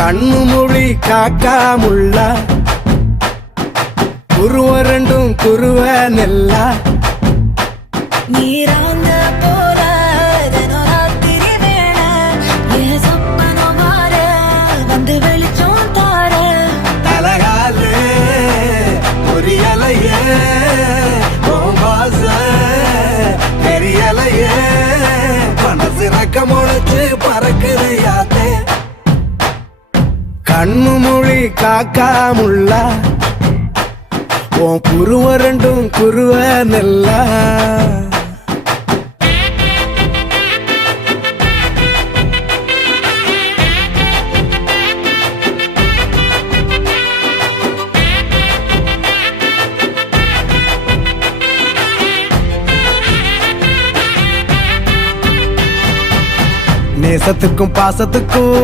கண்ணு மொழி காக்காமுள்ள குருவ ரெண்டும் குருவ நெல்லா நீராங்க போல தினராத்திரி வேண என் சொப்பனம் மாற வந்து வெளிச்சம் தார தலகாலே பொரியலையே வாச பெரியலையே மனசு ரக்க முளைச்சு பறக்குது யாத்தே கண்ணு மொழி காக்காமுள்ள உன் குருவ ரெண்டும் குருவ நெல்லா நேசத்துக்கும் பாசத்துக்கும்